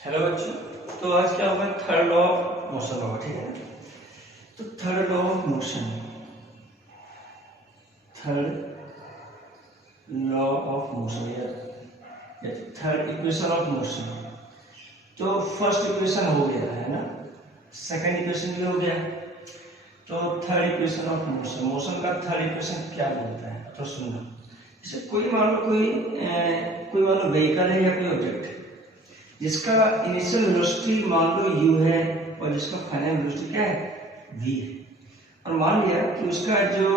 Hello बच्चों। तो आज क्या होगा, थर्ड लॉ ऑफ मोशन होगा, ठीक है। तो third law of motion, third law of motion या थर्ड इक्वेशन ऑफ मोशन। तो फर्स्ट इक्वेशन हो गया है ना, सेकंड इक्वेशन भी हो गया। तो third equation of motion, motion का थर्ड इक्वेशन क्या बोलता है, तो सुनो। जैसे कोई मान लो व्हीकल है या कोई ऑब्जेक्ट जिसका इनिशियल वेलोसिटी मान लो u है और जिसका फाइनल वेलोसिटी क्या है, v है। और मान लिया कि उसका जो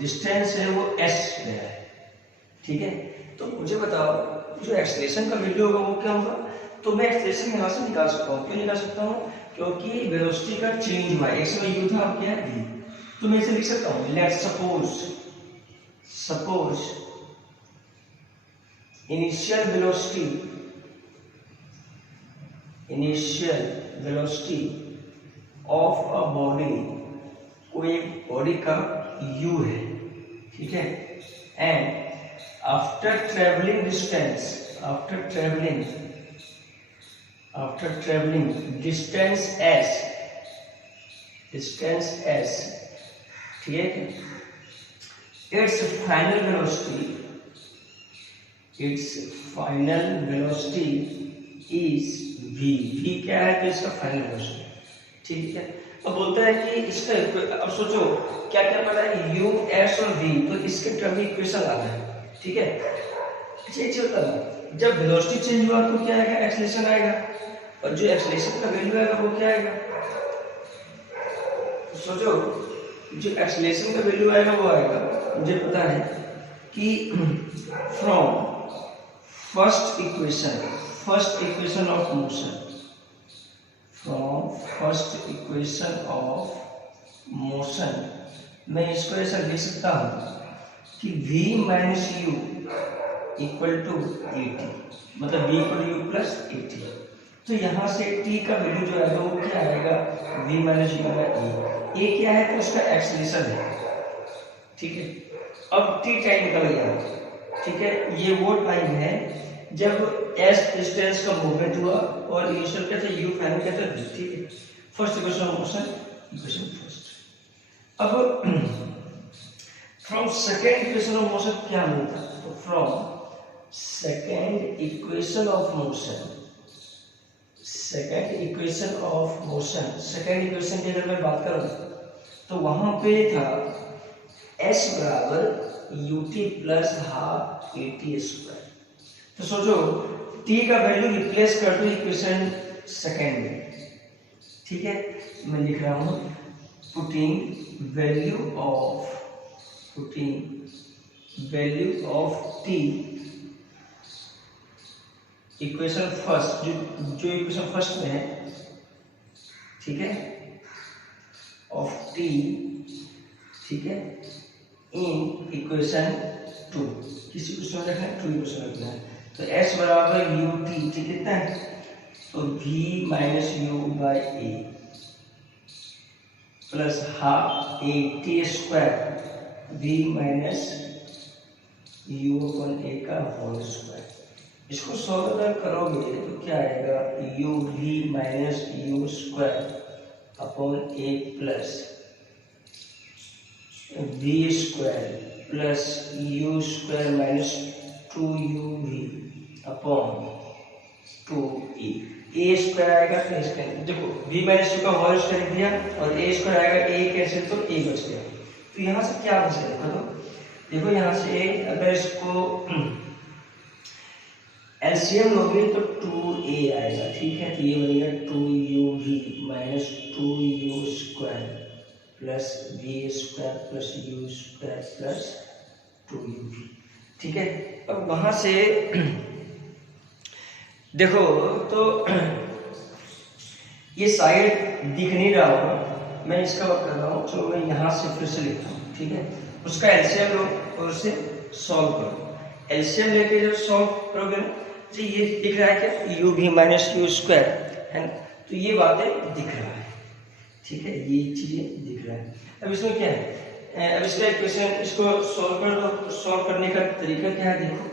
डिस्टेंस है वो s गया है, ठीक है। तो मुझे बताओ जो एक्सेलरेशन का वैल्यू होगा वो क्या होगा। तो मैं एक्सेलरेशन यहाँ से निकाल सकता हूँ। क्यों निकाल सकता हूँ? क्योंकि वेलोसिटी का चेंज हुआ है, x में u था, अब क्या है v। तो मैं इसे लिख सकता हूँ, let's suppose initial velocity of a body, कोई बॉडी का u है, ठीक है। And after travelling distance s, ठीक है। It's final velocity is v क्या है, तो इसका फाइनल वेलोसिटी, ठीक है। अब बोलता है कि इसका, अब सोचो क्या क्या पता है, u s और v, तो इसके टर्म में इक्वेशन लाना है, ठीक है। अच्छा होता है, जब वेलोसिटी चेंज हुआ तो क्या आएगा, एक्सेलरेशन आएगा, और जो एक्सेलरेशन का वैल्यू आएगा वो क्या आएगा। तो सोचो जो एक्सेलरेशन का वैल्यू आएगा वो आएगा, मुझे पता है कि from first equation of motion, मैं इसको ऐसा लिख सकता हूं कि v minus u equal to a t, मतलब v equal to u plus a t. तो यहाँ से t का वैल्यू जो आएगा वो क्या आएगा, v माइनस यू का ए क्या है, तो उसका एक्सेलरेशन है, ठीक है। अब t टाइम निकल गया, ठीक है। ये वो टाइम है जब s डिस्टेंस का मूवमेंट हुआ और इनिशियल क्या था, u फाइनल क्या था, v, ठीक है। First equation of motion, equation first. अब from second equation of motion क्या मिलता है, तो from second equation of motion की अगर मैं बात करूं तो वहां पे था s बराबर ut plus half a t square. तो सोचो t का वैल्यू रिप्लेस कर दो इक्वेशन सेकंड में, ठीक है। मैं लिख रहा हूं putting value of t equation first, जो इक्वेशन फर्स्ट में है, ठीक है, ऑफ t, ठीक है, इन इक्वेशन टू, किसी इक्वेशन रखना है, टू इक्वेशन रखना है। तो s बराबर यू टी, ठीक कितना है, तो v minus u by a plus half a t square v minus u upon a का होल स्क्वायर। इसको सॉल्व करोगे तो क्या आएगा, u v minus u square upon a plus v square plus u square minus 2uv upon 2e। A square आएगा, तो इसका देखो v माइनस यू का होल स्क्वायर दिया और a स्क्वायर आएगा, a कैंसिल तो a बच गया। तो यहाँ से क्या बचेगा, देखो यहाँ से अगर इसको एलसीएम लोगे तो 2a आएगा, ठीक है। तो ये बनेगा 2uv minus 2u square plus v square plus u square plus 2uv, ठीक है। अब वहां से देखो तो ये साइड दिख नहीं रहा होगा, मैं इसका बात कर रहा हूँ, तो मैं यहाँ से फिर से लिखता हूँ, ठीक है। उसका एलसीएम लो और उसे सॉल्व करो। एलसीएम लेके जब सॉल्व करोगे ना, तो ये दिख रहा है क्या, यू भी माइनस यू स्क्वायर है ना, तो ये बातें दिख रहा है, ठीक है, ये चीजें दिख रहा है। अब इसमें क्या है, अब इसका इक्वेशन, इसको सॉल्व कर दो। सॉल्व करने का तरीका क्या है, देखो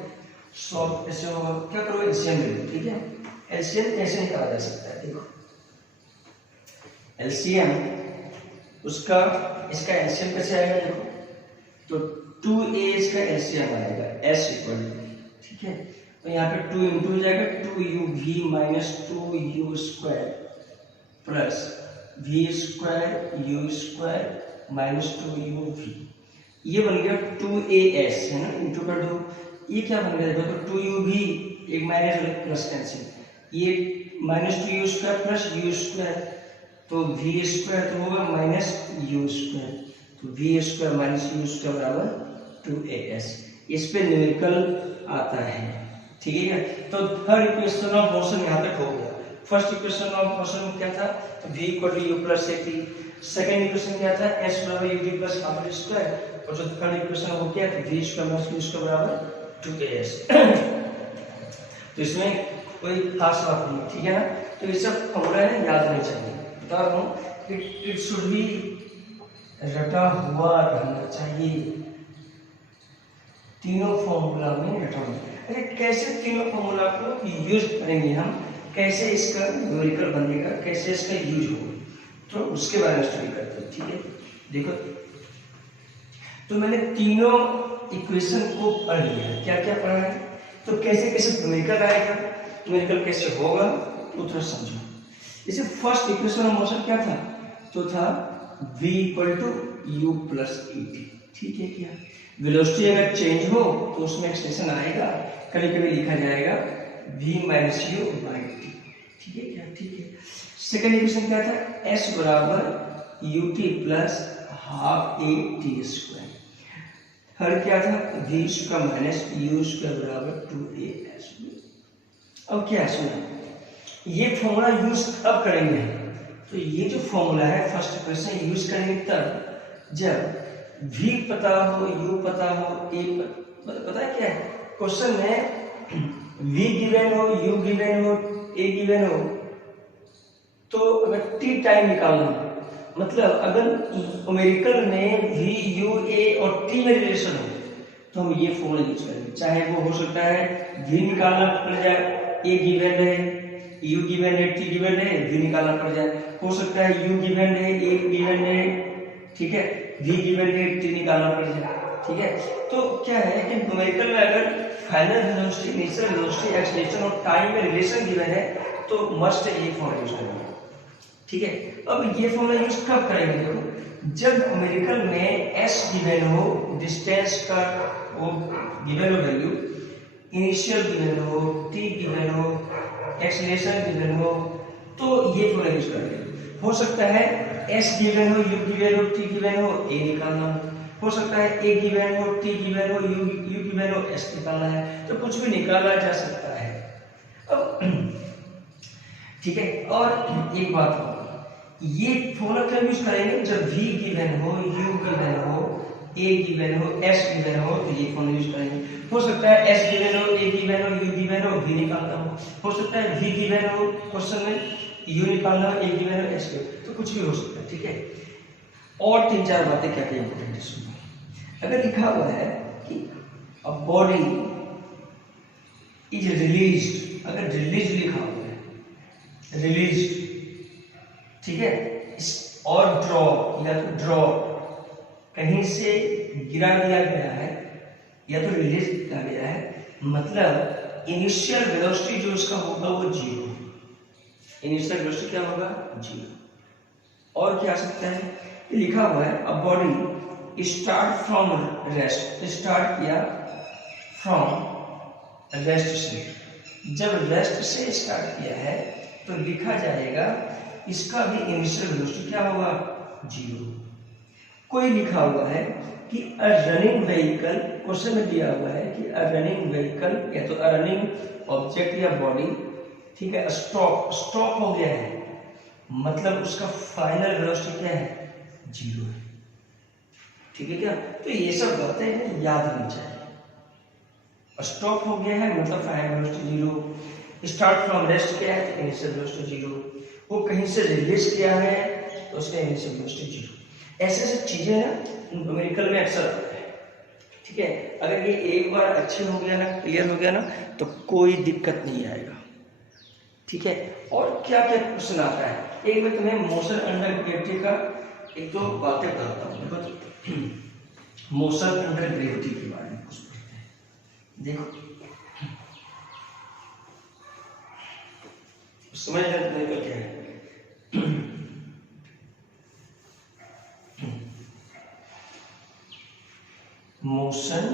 सॉल्व कैसे होगा, क्या करो, एलसीएम ले लो, ठीक है। एलसीएम कैसे निकाला जा सकता है? देखो एलसीएम उसका इसका एलसीएम कैसे आएगा? देखो तो 2a इसका एलसीएम आएगा s इक्वल टू, ठीक है, तो यहाँ पे 2 इंटू हो जाएगा 2uv minus 2u square plus v square u square minus 2uv, ये बन गया 2as है ना, इंटू कर दो, ये क्या बन गया? देखो तो 2uv एक माइनस प्लस कैंसिल, ये minus 2u square plus u square, तो v स्क्वायर तो होगा माइनस u स्क्वायर, तो v square minus u square बराबर 2as, इस पे न्यूमेरिकल आता है, ठीक है। तो थर्ड इक्वेशन ऑफ मोशन यहाँ तक हो गया। फर्स्ट इक्वेशन ऑफ मोशन में क्या था? तो v equal to u plus a t. Second equation क्या था? s बराबर uv प्लस r स्क्वायर, और जो थर्ड इक्वेशन हो गया तो v square minus u square बराबर 2as। तो इसमें कोई खास बात नहीं, ठीक है ना। तो ये सब फॉर्मूला है, याद नहीं चाहिए, बता रहा हूँ, इट शुड बी रटा हुआ रहना चाहिए, तीनों फॉर्मूला में रटा हुआ। अरे कैसे तीनों फॉर्मूला को यूज करेंगे हम, कैसे इसका न्यूमेरिकल बनेगा, कैसे इसका यूज होगा, तो उसके बारे में स्टडी करते हैं, ठीक है। देखो तो मैंने तीनों इक्वेशन को पढ़ लिया, क्या क्या पढ़ा है, तो कैसे कैसे न्यूमेरिकल आएगा, न्यूमेरिकल कैसे होगा, तो थोड़ा समझो। जैसे फर्स्ट इक्वेशन ऑफ मोशन क्या था? तो था v equal to u plus et, ठीक है क्या। वेलोसिटी अगर चेंज हो तो उसमें एक्सप्रेशन आएगा, कभी कभी लिखा जाएगा v minus u by t, ठीक है क्या, ठीक है। सेकंड इक्वेशन क्या था? s बराबर ut plus half a t square. Third क्या था? v square minus u square बराबर 2as। अब क्या है सुना, ये फॉर्मूला यूज कब करेंगे? तो ये जो फॉर्मूला है फर्स्ट इक्वेशन यूज करेंगे तब जब v पता हो, u पता हो, a पता है क्या है क्वेश्चन में v गिवन हो, u गिवन हो, a गिवन हो, तो अगर t टाइम निकालना, मतलब अगर न्यूमेरिकल में v, u, a और t में रिलेशन हो तो हम ये फॉर्मूला यूज करेंगे। चाहे वो हो सकता है v निकालना पड़ जाए, a गिवन है, u गिवन है, t गिवन है, v निकालना पड़ जाए, हो सकता है u गिवन है, a गिवन है, ठीक है, v गिवन है, t निकालना पड़ जाए, ठीक है। तो क्या है कि न्यूमेरिकल में अगर final velocity, initial velocity, acceleration और टाइम में रिलेशन गिवन है तो मस्ट ये फॉर्मूला यूज करेंगे, ठीक है। अब ये फॉर्मूला यूज कब करेंगे? देखो जब न्यूमेरिकल में s गिवन हो, डिस्टेंस का वो गिवन हो वैल्यू, इनिशियल गिवन हो, t गिवन हो, एक्सेलरेशन गिवन हो, तो ये फॉर्मूला यूज करेंगे। हो सकता है s गिवन हो, u गिवन हो, t गिवन हो, a निकालना हो सकता है a गिवन हो, t गिवन हो, u गिवन हो, s निकालना है, तो कुछ भी निकाला जा सकता है। अब ठीक है, और एक बात हो, ये फॉर्मूला कब यूज करेंगे? जब v गिवन हो, u गिवन हो, a गिवन हो, s गिवन हो, तो ये फॉर्मूला यूज करेंगे। हो सकता है s गिवन हो, a गिवन हो, u गिवन हो, v निकालना हो सकता है v गिवन हो क्वेश्चन में, u निकालना हो, a गिवन हो, s गिवन, तो कुछ भी हो सकता है, ठीक है। और तीन चार बातें क्या क्या इंपॉर्टेंट है सुनो। अगर लिखा हुआ है कि अ बॉडी इज रिलीज्ड, अगर रिलीज लिखा हुआ है, रिलीज्ड, ठीक है, और ड्रॉप या तो ड्रॉप कहीं से गिरा दिया गया है या तो रिलीज किया गया है, मतलब इनिशियल वेलोसिटी जो उसका होगा वो जीरो, इनिशियल वेलोसिटी क्या होगा? जीरो। और क्या आ सकता है? लिखा हुआ है a body start from rest, start किया फ्रॉम रेस्ट से, जब रेस्ट से स्टार्ट किया है तो लिखा जाएगा इसका भी इनिशियल वेलोसिटी क्या होगा? जीरो। कोई लिखा हुआ है कि अ रनिंग व्हीकल, क्वेश्चन में दिया हुआ है कि अ रनिंग व्हीकल या तो अ रनिंग ऑब्जेक्ट या बॉडी, ठीक है, स्टॉप हो गया है, मतलब उसका फाइनल वेलोसिटी क्या है? जीरो है, ठीक है क्या। तो ये सब बातें याद रखनी चाहिए। स्टॉप हो गया है मतलब final velocity zero, start from rest किया है तो इनिशियल वेलोसिटी जीरो, वो कहीं से रिलीज किया है तो उसका इनिशियल वेलोसिटी जीरो। ऐसे ऐसे चीजें ना न्यूमेरिकल में अक्सर होता है, ठीक है। अगर ये एक बार अच्छे हो गया ना, क्लियर हो गया ना, तो कोई दिक्कत नहीं आएगा, ठीक है। और क्या क्या क्वेश्चन आता है, एक मैं तुम्हें मोशन अंडर ग्रेविटी का एक दो बातें बताता हूँ। देखो मोशन अंडर ग्रेविटी के बारे में कुछ पढ़ते हैं। देखो समझ लेते हैं क्या है। Motion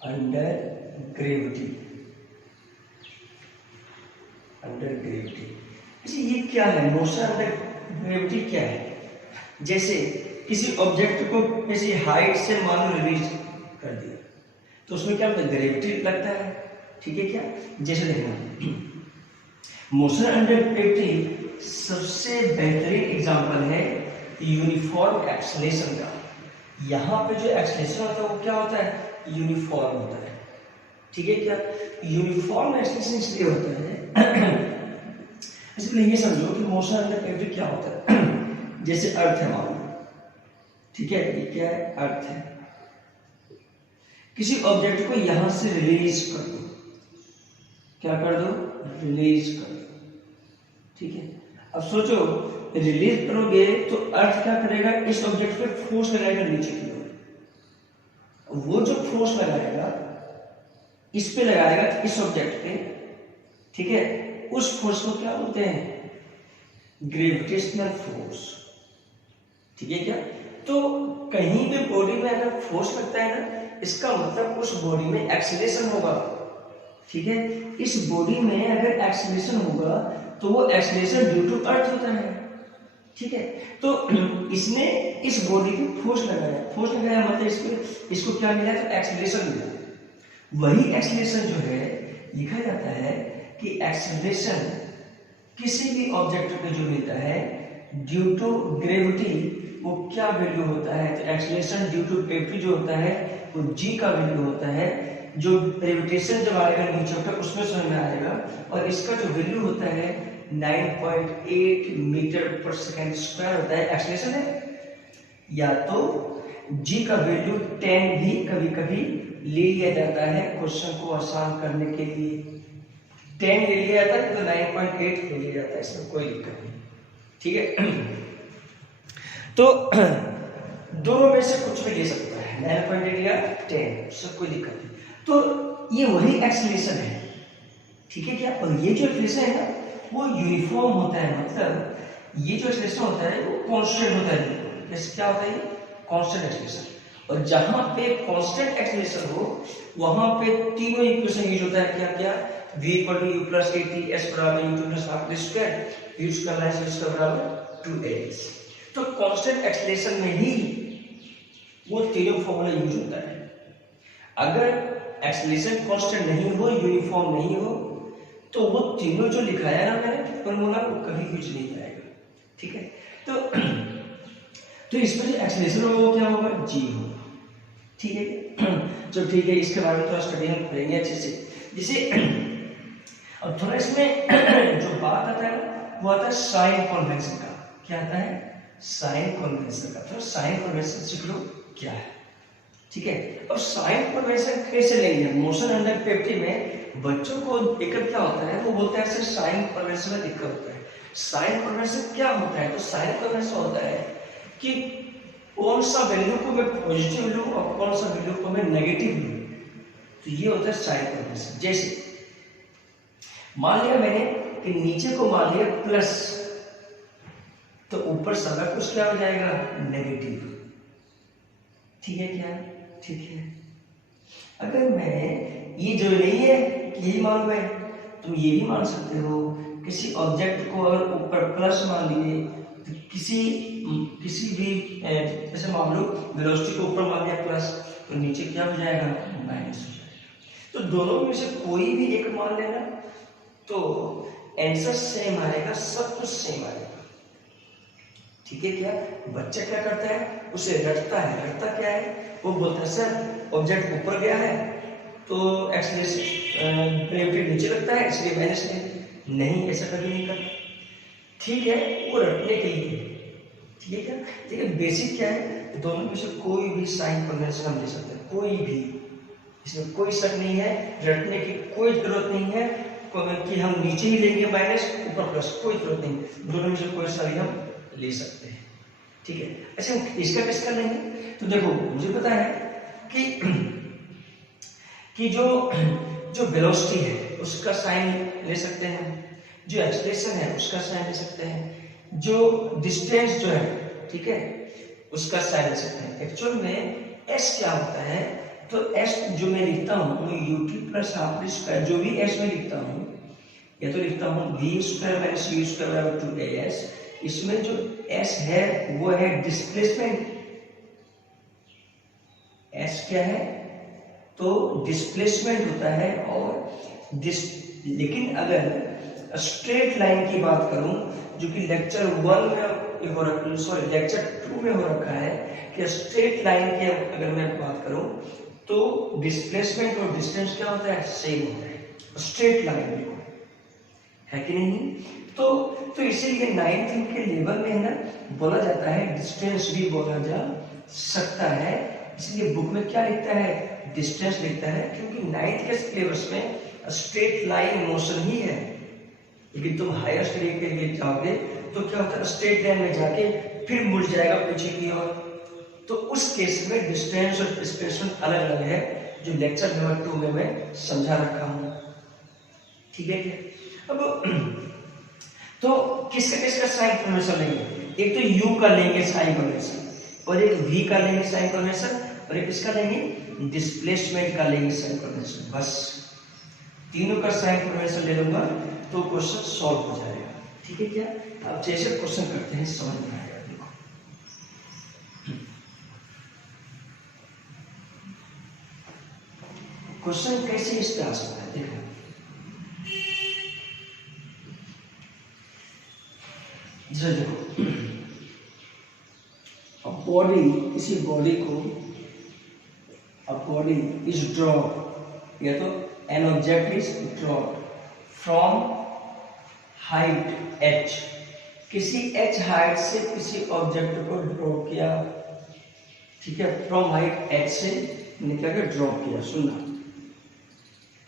under gravity, under gravity ये क्या है? मोशन अंडर ग्रेविटी क्या है? जैसे किसी ऑब्जेक्ट को किसी हाइट से मान लो रिलीज कर दिया तो उसमें क्या होता है? ग्रेविटी लगता है, ठीक है क्या? जैसे देखना मोशन अंडर ग्रेविटी सबसे बेहतरीन एग्जांपल है यूनिफॉर्म एक्सेलरेशन का। यहाँ पे जो एक्सेलरेशन होता है वो क्या होता है? यूनिफॉर्म होता है, ठीक है क्या? यूनिफॉर्म एक्सेलरेशन इसलिए होता है इसलिए ये समझो कि मोशन अंडर ग्रेविटी क्या होता है। जैसे अर्थ है मान लो, ठीक है, ये क्या है? अर्थ है। किसी ऑब्जेक्ट को यहां से रिलीज कर दो, क्या कर दो? रिलीज कर दो, ठीक है। अब सोचो रिलीज करोगे तो अर्थ क्या करेगा? इस ऑब्जेक्ट पे फोर्स लगाएगा नीचे की ओर। वो जो फोर्स लगाएगा इस पे लगाएगा इस ऑब्जेक्ट पे, ठीक है, उस फोर्स को क्या बोलते हैं? ग्रेविटेशनल फोर्स, ठीक है क्या? तो कहीं भी बॉडी में अगर फोर्स लगता है ना, इसका मतलब उस बॉडी में एक्सीलरेशन होगा, ठीक है। इस बॉडी में अगर एक्सीलरेशन होगा तो वो एक्सीलरेशन ड्यू टू अर्थ होता है, ठीक है। तो इसने इस बॉडी पे फोर्स लगाया, फोर्स लगाया मतलब इसको क्या मिला? तो एक्सीलरेशन मिला। वही एक्सीलरेशन जो है लिखा जाता है कि एक्सेलरेशन किसी भी ऑब्जेक्ट पे जो मिलता है ड्यू टू ग्रेविटी वो क्या वैल्यू होता है? तो एक्सेलरेशन ड्यू टू ग्रेविटी जो होता है वो g का वैल्यू होता है। जो ग्रेविटेशन जब आएगा नीचे होता है उसमें समझ में आएगा। और इसका जो वैल्यू होता है 9.8 मीटर पर सेकेंड स्क्वायर होता है, एक्सेलरेशन है। या तो g का वैल्यू 10 भी कभी कभी ले लिया जाता है क्वेश्चन को आसान करने के लिए, 10 ले लिया जाता है तो 9.8 ले लिया जाता है, इसमें कोई दिक्कत नहीं, ठीक है। तो दोनों में से कुछ भी ले सकता है, 9.8 या 10, सब कोई दिक्कत नहीं। तो ये वही एक्सेलरेशन है, ठीक है क्या? और ये जो एक्सेलरेशन है ना वो यूनिफॉर्म होता है, मतलब ये जो एक्सेलरेशन होता है वो कांस्टेंट होता है। जैसे क्या होता है? Constant acceleration. और जहां पे कांस्टेंट एक्सेलरेशन हो वहां पे तीनों इक्वेशन यूज होता है। क्या क्या? v = u + at, s = u2 + half the square, u square + s = 2as। तो कांस्टेंट एक्सेलरेशन में ही वो तीनों फॉर्मूला यूज होता है। अगर एक्सेलरेशन कांस्टेंट नहीं हो, यूनिफॉर्म नहीं हो, तो वो तीनों जो लिखाया ना मैंने फॉर्मूला वो कभी यूज नहीं करेगा, ठीक है। तो इसमें जो एक्सेलरेशन होगा वो क्या होगा? g होगा, ठीक है। चलो ठीक है, इसके बारे में थोड़ा स्टडी हम करेंगे अच्छे से। जैसे अब थोड़ा इसमें जो बात आता है वो आता है साइन कन्वेंशन का। क्या आता है? साइन कन्वेंशन का। तो साइन कन्वेंशन सीख लो क्या है, ठीक है। अब साइन कन्वेंशन कैसे लेंगे? मोशन अंडर ग्रेविटी में बच्चों को दिक्कत क्या होता है? वो बोलते हैं सर साइन कन्वेंशन में दिक्कत होता है। साइन कन्वेंशन क्या होता है? तो साइन कन्वेंशन होता है कि कौन सा वैल्यू को मैं पॉजिटिव लूं और कौन सा वैल्यू को मैं नेगेटिव लूं। तो ये होता है साइन कन्वेंशन। जैसे मान लिया मैंने कि नीचे को मान लिया प्लस, तो ऊपर सारा कुछ क्या हो जाएगा? नेगेटिव, ठीक है क्या? ठीक है। अगर मैं ये जो नहीं है यही मानूं मैं, तुम ये भी मान सकते हो। किसी ऑब्जेक्ट को अगर ऊपर प्लस मान लिए तो किसी भी जैसे मान लो वेलोसिटी को ऊपर मान लिया प्लस, तो नीचे क्या हो जाएगा? माइनस हो जाएगा। तो दोनों में से कोई भी एक मान लेना तो आंसर सेम आएगा, सब कुछ सेम आएगा, ठीक है क्या? बच्चा क्या करता है? उसे रटता है। रटता क्या है? वो बोलता है सर ऑब्जेक्ट ऊपर गया है तो एक्सेलरेशन ग्रेविटी नीचे लगता है इसलिए माइनस ले। नहीं, ऐसा कभी नहीं करता, ठीक है। वो रटने के लिए, ठीक है क्या? देखिए बेसिक क्या है, दोनों में से कोई भी साइन कन्वेंशन हम ले सकते हैं, कोई भी, इसमें कोई शक नहीं है, रटने की कोई जरूरत नहीं है। कि हम नीचे ही लेंगे माइनस, ऊपर प्लस, कोई जरूरत नहीं, दोनों में से कोई सा भी हम ले सकते हैं, ठीक है। अच्छा इसका किसका लेंगे, तो देखो मुझे पता है कि जो वेलोसिटी है उसका साइन ले सकते हैं, जो एक्सप्रेशन है उसका साइन ले सकते हैं, जो डिस्टेंस जो है, ठीक है, उसका साइन ले सकते हैं। एक्चुअल में एस क्या होता है, तो एस जो मैं लिखता हूँ ut plus half D square, जो भी एस में लिखता हूँ या तो लिखता हूँ v square minus u square बराबर 2as, इसमें जो एस है वो है डिस्प्लेसमेंट। एस क्या है, तो डिस्प्लेसमेंट होता है। और लेकिन अगर स्ट्रेट लाइन की बात करूं, जो कि लेक्चर 1 में हो रखा, सॉरी लेक्चर 2 में हो रखा है, कि स्ट्रेट लाइन की अगर मैं बात करूं तो डिस्प्लेसमेंट और डिस्टेंस क्या होता है, सेम होता है स्ट्रेट लाइन में, है कि नहीं। तो इसीलिए 9th के लेवल में है ना, बोला जाता है डिस्टेंस भी बोला जा सकता है, इसलिए बुक में क्या लिखता है, डिस्टेंस लिखता है, क्योंकि 9th के सिलेबस में स्ट्रेट लाइन मोशन ही है। लेकिन तुम हायर स्टडी के लिए जाओगे तो क्या होता है, स्ट्रेट लाइन में जाके फिर मुड़ जाएगा पीछे की ओर, तो उस केस में डिस्टेंस और डिस्प्लेसमेंट अलग अलग है, जो लेक्चर नंबर 2 में मैं समझा रखा हूं, ठीक है। अब तो किसका साइन कन्वेंशन लेंगे, एक तो u का लेंगे साइन कन्वेंशन, और एक v का लेंगे साइन कन्वेंशन, और एक किसका लेंगे, डिस्प्लेसमेंट का लेंगे साइन कन्वेंशन। बस तीनों का साइन कन्वेंशन ले लूंगा तो क्वेश्चन सॉल्व हो जाएगा, ठीक है। क्या अब जैसे क्वेश्चन करते हैं समझ में आएगा। देखो क्वेश्चन कैसे इस पे आ सकता है, देखो देखो a body, किसी बॉडी को a body is drawn, या तो an object is drawn from height h, किसी h हाइट से किसी ऑब्जेक्ट को ड्रॉ किया, ठीक है, फ्रॉम हाइट h से निकल के ड्रॉ किया। सुनना,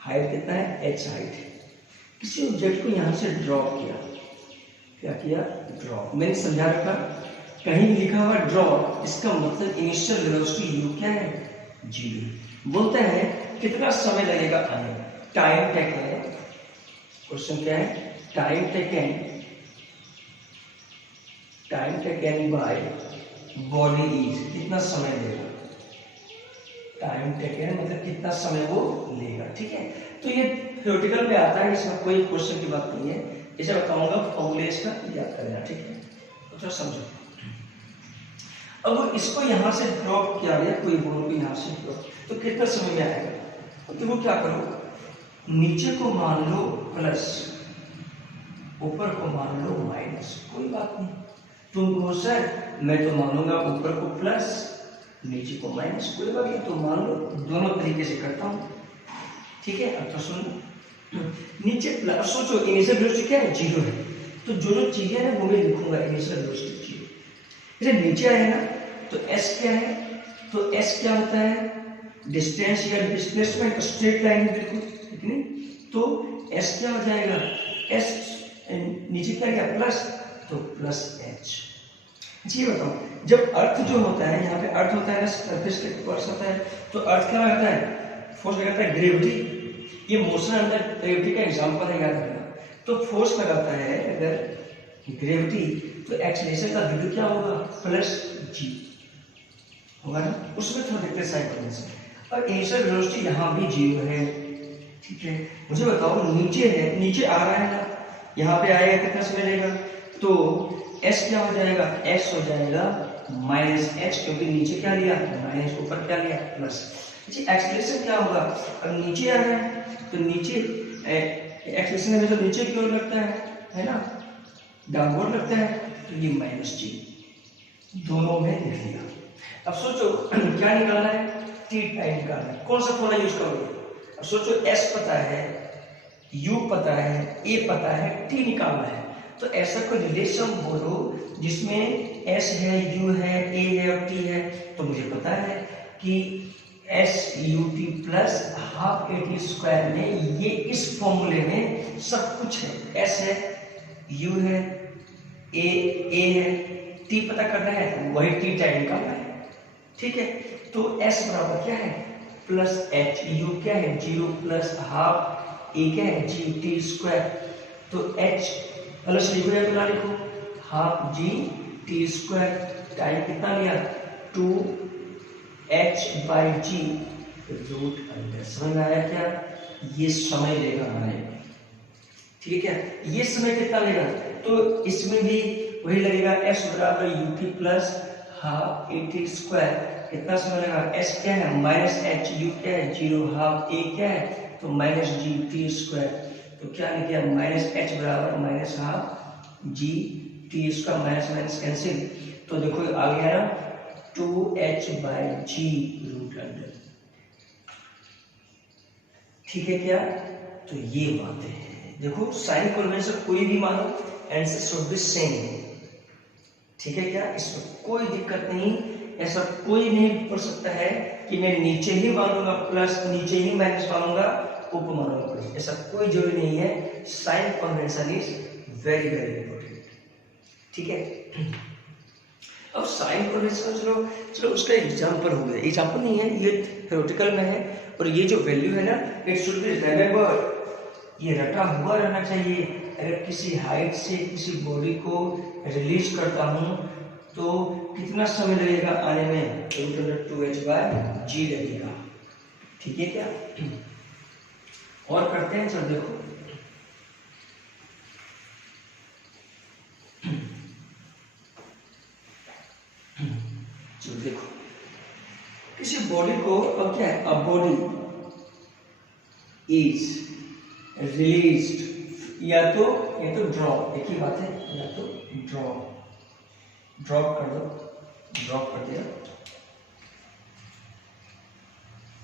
हाइट कितना है, h हाइट, किसी ऑब्जेक्ट को यहां से ड्रॉ किया, क्या किया, ड्रॉ। मैंने समझा रखा, कहीं भी लिखा हुआ ड्रॉ, इसका मतलब इनिशियल वेलोसिटी u क्या है, 0। बोलते हैं कितना समय लगेगा आने, टाइम टेकन, क्वेश्चन क्या है, time taken by body is, कितना समय लेगा, टाइम टेकन मतलब कितना समय वो लेगा, ठीक है। तो ये थ्योरेटिकल में आता है, इसमें कोई क्वेश्चन की बात नहीं है, इसे बताऊंगा फॉर्मूले इसका याद करना, ठीक है, तो थोड़ा समझो। अब इसको यहां से ड्रॉप किया गया, कोई बोलो भी यहां से ड्रॉप, तो कितना समय में आएगा, तो वो क्या करो, नीचे को मान लो प्लस, ऊपर को मान लो माइनस, कोई बात नहीं, तुम कहो सर मैं तो मानूंगा ऊपर को प्लस नीचे को माइनस, कोई बात नहीं, तो मान लो, दोनों तरीके से करता हूं, ठीक है। अब तो सुनो, नीचे प्लस, सोचो इनिशियल वेलोसिटी क्या है, 0 है, तो जो चीजें है वो मैं लिखूंगा इनिशियल वेलोसिटी 0। जैसे नीचे आए ना, तो s क्या है, तो s क्या होता है, डिस्टेंस या डिस्प्लेसमेंट, स्ट्रेट लाइन है बिल्कुल, ठीक है। तो s क्या हो जाएगा, s नीचे क्या गया प्लस, तो प्लस h। जी बताओ, जब अर्थ जो होता है, यहाँ पे अर्थ होता है ना, सरफेस के ऊपर होता है, तो अर्थ क्या लगाता है, फोर्स लगाता है, ग्रेविटी, ये मोशन अंदर ग्रेविटी का एग्जांपल है, याद रखना। तो फोर्स लगाता है अगर ग्रेविटी, तो एक्सीलरेशन का वैल्यू क्या होगा, प्लस g होगा ना, उसमें थोड़ा देखते हैं साइन कन्वेंशन। और इनिशियल वेलोसिटी यहाँ भी 0 है, ठीक है। मुझे बताओ नीचे है, नीचे आ रहा है ना, यहाँ पे आएगा कितना समय लगेगा, तो s क्या हो जाएगा, s हो जाएगा माइनस h, क्योंकि नीचे क्या लिया माइनस, ऊपर क्या लिया प्लस। एक्सीलरेशन क्या होगा, अब नीचे आ रहा है तो नीचे एक्सीलरेशन में तो नीचे की ओर लगता है ना, डाउनवर्ड लगता है, तो ये माइनस g, दोनों में लिख लिया। अब सोचो क्या निकालना है, t टाइम निकालना है, कौन सा फॉर्मूला यूज करोगे। अब सोचो s पता है, u पता है, a पता है, t निकालना है, तो ऐसा कोई रिलेशन बोलो जिसमें s है, u है, a है और t है। तो मुझे पता है कि S U T plus half a t square में ये इस फॉर्मूले में सब कुछ है। एस है, यू है, ए है, टी पता करना है तो वही टी टाइम निकालना है। ठीक है, तो एस बराबर क्या है प्लस एच, यू क्या है 0 प्लस हाफ ए क्या है जी टी स्क्वायर, तो एच प्लस लिखो या तो ना लिखो, half g t square time कितना लिया 2 h by g root under. समझ में आया क्या? ये समय लेगा आने में। ठीक है, ये समय कितना लेगा? तो इसमें भी वही लगेगा, एस बराबर U T plus half a t square. कितना समय लगा? एस क्या है माइनस एच, यू क्या है 0, हाफ ए क्या है तो माइनस जी टी स्क्वायर। तो क्या लिखा माइनस एच बराबर minus half g t square, minus minus cancel, तो देखो आ गया ना 2h by g root under. ठीक है क्या? तो ये बातें हैं। देखो साइन कन्वेंशन कोई भी मानो, आंसर शुड बी सेम। ठीक है क्या? इसमें कोई दिक्कत नहीं, ऐसा कोई नहीं बोल सकता है कि मैं नीचे ही मानूंगा प्लस, नीचे ही माइनस मानूंगा, ऊपर मानूंगा प्लस, ऐसा कोई जरूरी नहीं है। Sign convention is very very important. ठीक है, अब साइन कन्वेंशन चलो उसका एग्जांपल हो गया। एग्जांपल नहीं है, ये थ्योरेटिकल में है, और ये जो वैल्यू है ना, इट शुड बी रिमेंबर, ये रटा हुआ रहना चाहिए। अगर किसी हाइट से किसी बॉडी को रिलीज करता हूं तो कितना समय लगेगा आने में? 2h बाय जी लगेगा। ठीक है क्या? और करते हैं, चलो देखो देखो किसी बॉडी को, अब क्या है, अ बॉडी इज रिलीज्ड, या तो ड्रॉप, एक ही बात है, या तो ड्रॉप कर दिया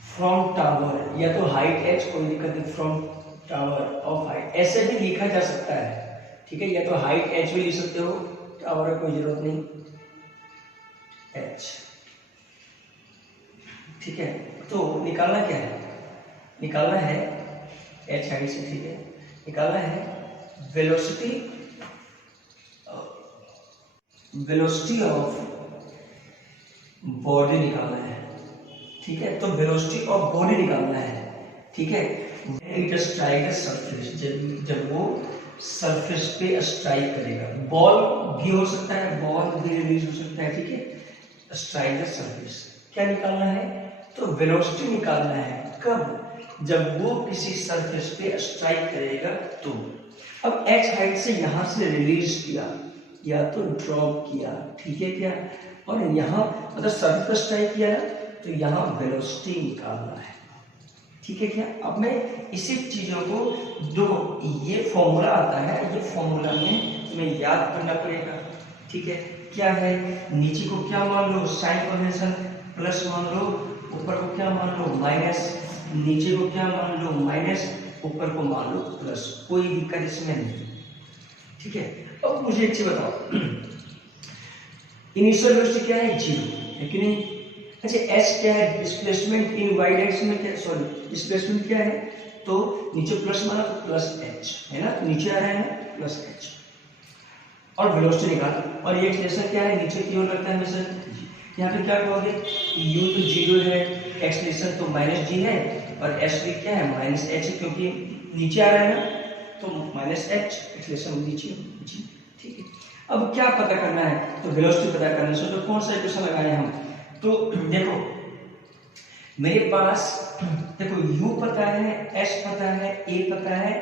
फ्रॉम टावर, या तो हाइट एच, कोई दिक्कत नहीं, फ्रॉम टावर ऑफ हाइट, ऐसे भी लिखा जा सकता है। ठीक है, या तो हाइट एच भी लिख सकते हो, टावर का कोई जरूरत नहीं, एच। ठीक है, तो निकालना क्या है? निकालना है एच हाइट से, ठीक है, निकालना है वेलोसिटी ऑफ बॉडी निकालना है। ठीक है, तो वेलोसिटी ऑफ बॉडी निकालना है। ठीक है, इट स्ट्राइक सरफेस, जब वो सरफेस पे स्ट्राइक करेगा, बॉल भी हो सकता है, बॉल भी रिलीज हो सकता है। ठीक है, स्ट्राइक द सरफेस, क्या निकालना है? तो वेलोसिटी निकालना है, कब? जब वो किसी सरफेस पे स्ट्राइक करेगा तो। अब एच हाइट से यहां से रिलीज किया या तो ड्रॉप किया, ठीक है क्या, और यहाँ मतलब सरफेस पे स्ट्राइक किया है तो यहाँ वेलोसिटी निकालना है। ठीक है क्या? अब मैं इसी चीजों को दो, ये फॉर्मूला आता है, ये फॉर्मूला में तुम्हें याद करना पड़ेगा। ठीक है, क्या है? नीचे को क्या मान लो? साइन कन्वेंशन प्लस मान लो, ऊपर को क्या मान लो? माइनस। नीचे को क्या मान लो? माइनस। ऊपर को मान लो प्लस। कोई दिक्कत इसमें नहीं। ठीक है, अब मुझे एक चीज बताओ, इनिशियल वेलोसिटी क्या है? 0 है कि नहीं? अच्छा, एच क्या है? डिस्प्लेसमेंट इन वाई डायरेक्शन में क्या, सॉरी डिस्प्लेसमेंट क्या है? तो नीचे प्लस माना तो प्लस एच है ना, तो नीचे आ रहा है प्लस एच, और वेलोसिटी निकाल। और ये एक्सप्रेशन क्या है? नीचे की ओर लगता है हमेशा। यहाँ पे क्या कहोगे? u तो 0 है, एक्सप्रेशन तो माइनस जी है, और एच भी क्या है? माइनस एच, क्योंकि नीचे आ रहा है ना, तो माइनस एच, एक्सप्रेशन नीचे। ठीक है, अब क्या पता करना है? तो वेलोसिटी पता करना है। तो कौन सा इक्वेशन लगाए हम? तो देखो मेरे पास, देखो u पता है, h पता है, a पता है,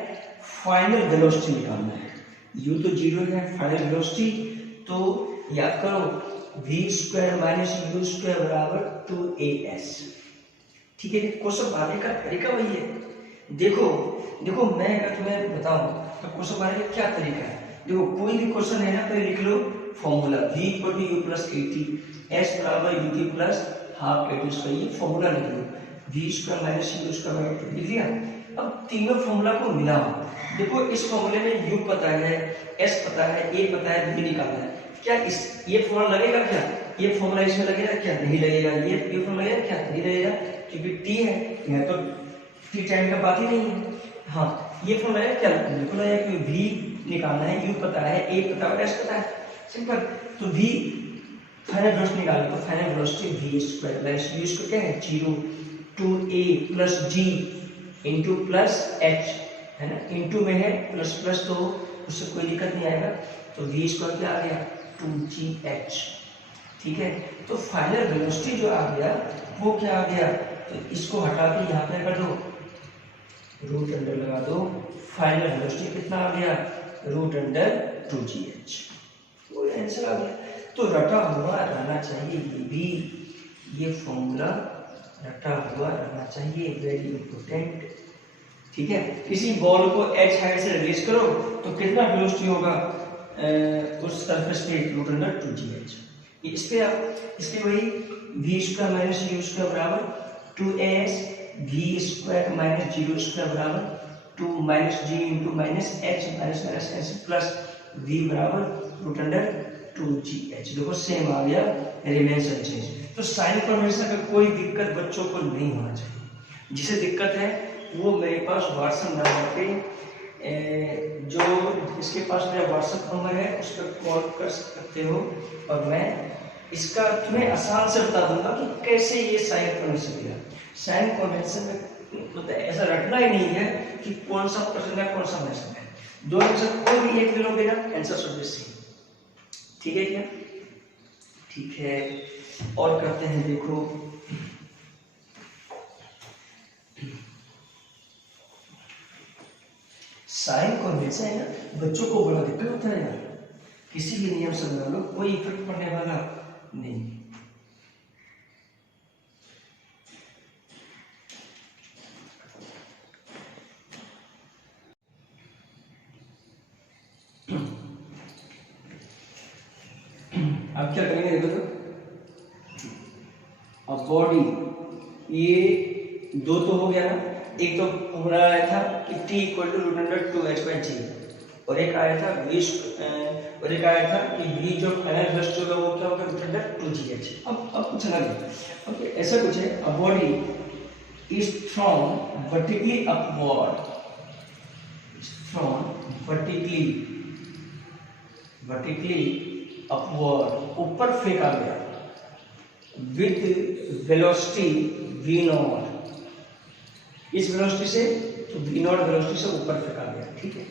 फाइनल वेलोसिटी निकालना है। u तो 0 है, फाइनल वेलोसिटी तो याद करो v² माइनस u² बराबर 2as। ठीक है, क्वेश्चन बनाने का तरीका वही है। देखो मैं अगर तुम्हें बताऊं तो क्वेश्चन बनाने का क्या तरीका है। देखो कोई भी क्वेश्चन है ना, पहले लिख लो formula v = u + at, s बराबर ut plus half at square, ये फॉर्मूला लिख लो। v² माइनस u² बराबर लिख लिया। अब तीनों फॉर्मूला को मिलाओ। देखो इस फॉर्मूले में u पता है, s पता है, a पता है, v निकालना है। क्या ये फॉर्मूला लगेगा? क्या ये फॉर्मूला इसमें लगेगा? क्या नहीं लगेगा। ये फॉर्मूला लगेगा? क्या नहीं लगेगा, क्योंकि टी है, यहाँ तो टी टाइम का बात ही नहीं है। हाँ, ये फॉर्मूला है क्या, बिल्कुल है कि v निकालना है, u पता है, a पता है, s पता है, सिंपल। तो v फाइनल वेलोसिटी निकालना, तो final velocity v square plus u square क्या है 0 two a plus g into plus h है ना, इंटू में है प्लस प्लस तो उससे कोई दिक्कत नहीं आएगा। तो v स्क्वायर क्या आ गया 2gh, ठीक है। तो फाइनल वेलोसिटी जो आ गया वो क्या आ गया, तो इसको हटा के यहाँ पे कर दो, रूट अंडर लगा दो, फाइनल वेलोसिटी कितना आ गया रूट अंडर 2gh, वो आंसर आ गया। तो रटा हुआ रहना चाहिए, ये भी ये फॉर्मूला रटा हुआ रहना चाहिए, वेरी इंपॉर्टेंट, ठीक है। किसी बॉल को h हाइट से रिलीज करो तो कितना वेलोसिटी होगा उस सरफेस पे रूट अंडर 2gh। इस पे वही v square minus u square बराबर 2as v square minus 0 square बराबर 2 minus g into minus h minus minus h plus v बराबर रूट अंडर 2gh। देखो सेम आ गया, रिमेन्स अनचेंज। तो साइन कन्वेंशन का कोई दिक्कत बच्चों को नहीं होना चाहिए। जिसे दिक्कत है वो मेरे पास व्हाट्सएप नंबर पे जो इसके पास मेरा व्हाट्सएप नंबर है उस पर कॉल कर सकते हो, और मैं इसका तुम्हें आसान से बता दूंगा कि कैसे ये साइन कन्वेंशन किया। साइन कन्वेंशन में मतलब ऐसा रटना ही नहीं है कि कौन सा पर्सन है कौन सा मैसन है, दो आंसर कोई भी एक लोगे ना, आंसर शुड बी सेम, ठीक है क्या, ठीक है। और करते हैं, देखो साइन कन्वेंशन है ना, बच्चों को बड़ा दिक्कत होता है यार, किसी भी नियम से बना लो कोई इफेक्ट पड़ने वाला नहीं। अब क्या करेंगे देखो, तो अब बॉडी ये दो तो हो गया ना, एक तो फॉर्मूला आया था कि t equal to root under 2h/g, और एक आया था और एक आया था कि v जो फाइनल वेलोसिटी होगा वो क्या होगा रूट अंडर 2gh। अब कुछ अलग है, ओके ऐसा कुछ है, अ body is thrown vertically upward, thrown vertically upward, ऊपर फेंका गया विद वेलोसिटी v नॉट, इस वेलोसिटी से, तो v नॉट वेलोसिटी से ऊपर फेंका गया, ठीक है।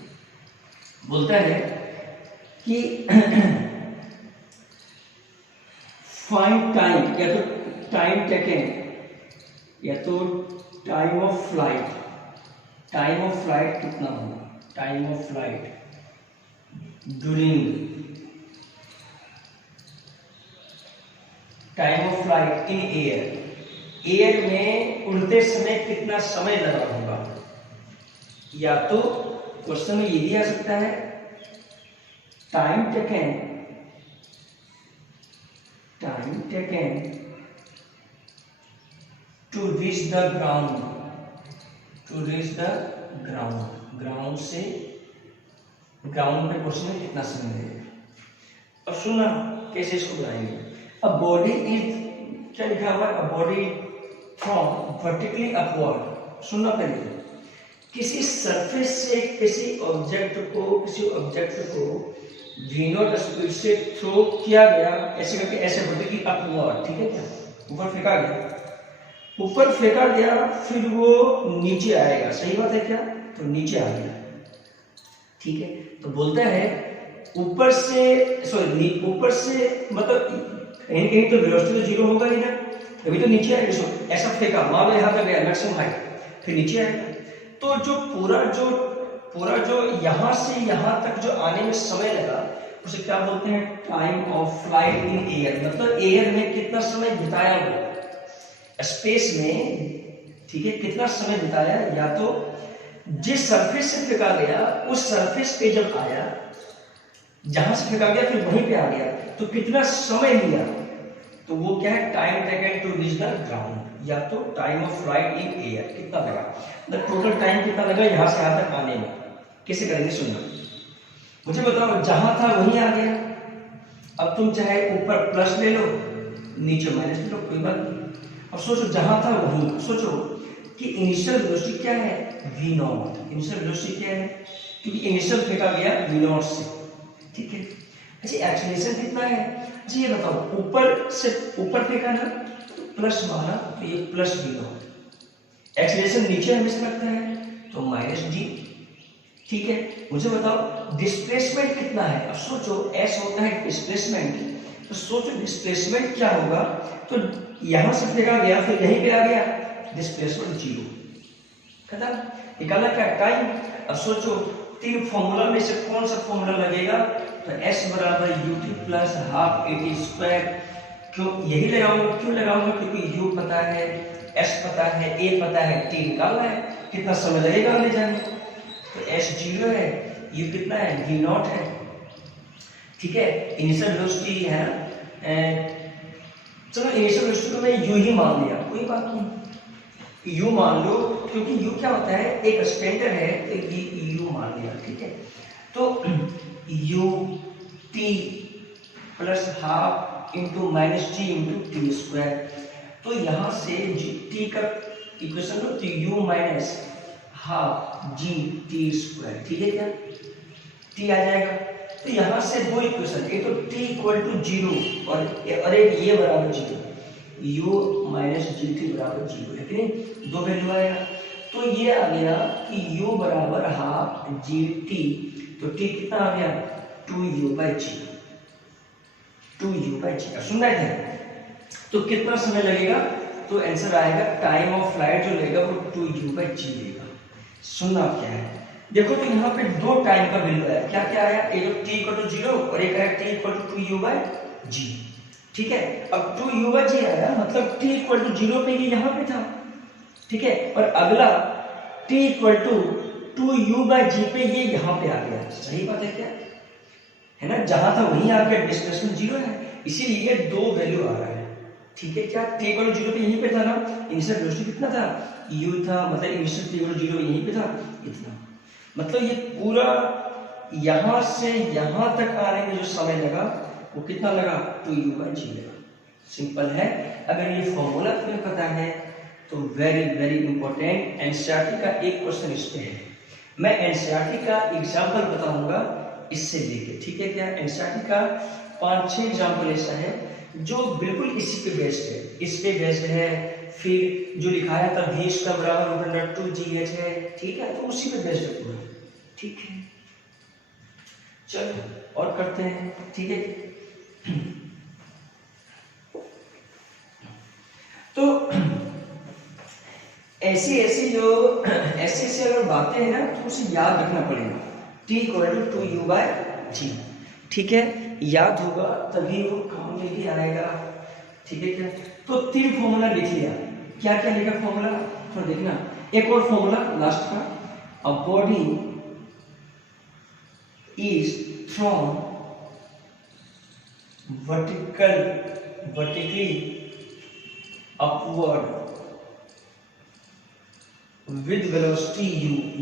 बोलता है कि फाइंड टाइम, या तो टाइम टेकन या तो time of flight, time of flight कितना होगा, time of flight during, time of flight in air, air में उड़ते समय कितना समय लगा होगा। या तो क्वेश्चन में ये भी आ सकता है time taken to reach the ground, ground से ग्राउंड पे पहुंचने में कितना समय लगेगा। अब सुनना कैसे इसको बनाएंगे। अ बॉडी इज, क्या लिखा हुआ है, a body from vertically upward, सुनना पहले, किसी सरफेस से किसी ऑब्जेक्ट को v नॉट स्पीड से थ्रो किया गया, ऐसे करके ऐसे वर्टिकली अपवर्ड, ठीक है क्या, ऊपर फेंका गया, फिर वो नीचे आएगा, सही बात है क्या, तो नीचे आ गया, ठीक है। तो बोलता है ऊपर से मतलब कहीं तो वेलोसिटी तो जीरो होगा ही ना, अभी तो नीचे आएगा, ऐसा फेंका, मान लो यहाँ तक गया मैक्सिमम हाइट, फिर नीचे आएगा। तो जो पूरा जो यहाँ से यहाँ तक जो आने में समय लगा उसे क्या बोलते हैं, time of flight in air, मतलब एयर में कितना समय बिताया वो स्पेस में, ठीक है, कितना समय बिताया। या तो जिस सरफेस से फेंका गया उस सरफेस पे जब आया, जहां से फेंका गया फिर वहीं पे आ गया, तो कितना समय लिया, तो वो क्या है, time taken to reach the ground, या तो time of flight in air कितना लगा, मतलब टोटल टाइम कितना लगा यहाँ से यहाँ तक आने में। कैसे करेंगे सुनना, मुझे बताओ, जहां था वहीं आ गया, अब तुम चाहे ऊपर प्लस ले लो नीचे माइनस ले लो, कोई बात नहीं। अब सोचो जहां था वहीं सोचो कि इनिशियल वेलोसिटी क्या है v नॉट, इनिशियल वेलोसिटी क्या है क्योंकि इनिशियल फेंका गया v नॉट से, ठीक है। अच्छा एक्सीलरेशन कितना है, अच्छा ये बताओ ऊपर से ऊपर फेंका ना तो प्लस माना तो ये प्लस v नॉट, एक्सीलरेशन नीचे हमेशा लगता है तो माइनस d, ठीक है। मुझे बताओ डिस्प्लेसमेंट कितना है, अब सोचो s होता है डिस्प्लेसमेंट, तो सोचो डिस्प्लेसमेंट क्या होगा, तो यहां से फेंका गया फिर यहीं पे आ गया, डिस्प्लेसमेंट 0 खत्म। निकालना क्या टाइम, अब सोचो तीन फॉर्मूला में से कौन सा फॉर्मूला लगेगा, तो s बराबर ut plus half at square, क्यों यही लगाऊंगा, क्यों लगाऊंगा क्योंकि u पता है, s पता है, a पता है, t निकालना है, कितना समय लगेगा ले जाने, तो s 0 है, u कितना है v नॉट है, ठीक है। इनिशियल वेलोसिटी है चलो इनिशियल वेलोसिटी को मैं u ही मान लिया, कोई बात नहीं, u मान लो क्योंकि u क्या होता है एक स्टैंडर्ड है तो u मान लिया, ठीक है। तो u t plus half into minus g into t square, तो यहां से t का इक्वेशन लो तो u minus half g t square, ठीक है क्या, t आ जाएगा। तो यहां से दो इक्वेशन, एक तो t इक्वल टू 0 और एक ये बराबर 0, u माइनस जी टी बराबर 0 है कि नहीं, दो वैल्यू आएगा, तो ये आ गया कि u बराबर हाफ जी टी, तो t कितना आ गया 2u/g, 2u/g। अब सुन रहे थे तो कितना समय लगेगा, तो आंसर आएगा टाइम ऑफ फ्लाइट जो लगेगा वो 2u/g लेगा। सुनना क्या है, देखो तो यहाँ पे दो टाइम का वैल्यू आया, क्या क्या आया, एक तो t इक्वल टू 0 और एक आया t इक्वल टू 2u/g, ठीक है। अब 2u/g आया मतलब t इक्वल टू 0 पे ये यहाँ पे था, ठीक है, और अगला t इक्वल टू 2u/g पे ये यहाँ पे आ गया, सही बात है क्या, है ना, जहां था वहीं आ गया, डिस्प्लेसमेंट 0 है, इसीलिए दो वैल्यू आ रहा है, ठीक है क्या, t इक्वल टू 0 पे यहीं पे था ना, इनिशियल वेलोसिटी कितना था u था, मतलब इनिशियल t इक्वल टू 0 यहीं पे था इतना, मतलब ये पूरा यहां से यहां तक आने में जो समय लगा वो कितना लगा 2u/g लगा, सिंपल है। अगर ये फॉर्मूला तुम्हें पता है तो वेरी वेरी इंपॉर्टेंट एनसीईआरटी का एक क्वेश्चन इस पे है, मैं एनसीईआरटी का एग्जांपल बताऊंगा इससे लेके, ठीक है क्या, एनसीईआरटी का 5-6 एग्जांपल ऐसा है जो बिल्कुल इसी पे बेस्ड है, इस पे बेस्ड है, फिर जो लिखाया था v का बराबर √2gh है, ठीक है, तो उसी पे बेस्ड है पूरा, ठीक है। चलो और करते हैं, ठीक है। तो ऐसी अगर बातें हैं ना तो उसे याद रखना पड़ेगा, t इक्वल टू 2u/g, ठीक है, याद होगा तभी वो काम में भी आएगा, ठीक है क्या। तो तीन फॉर्मूला लिख लिया, क्या क्या लिखा फॉर्मूला थोड़ा देखना, एक और फॉर्मूला लास्ट का, a body is thrown vertically upward with velocity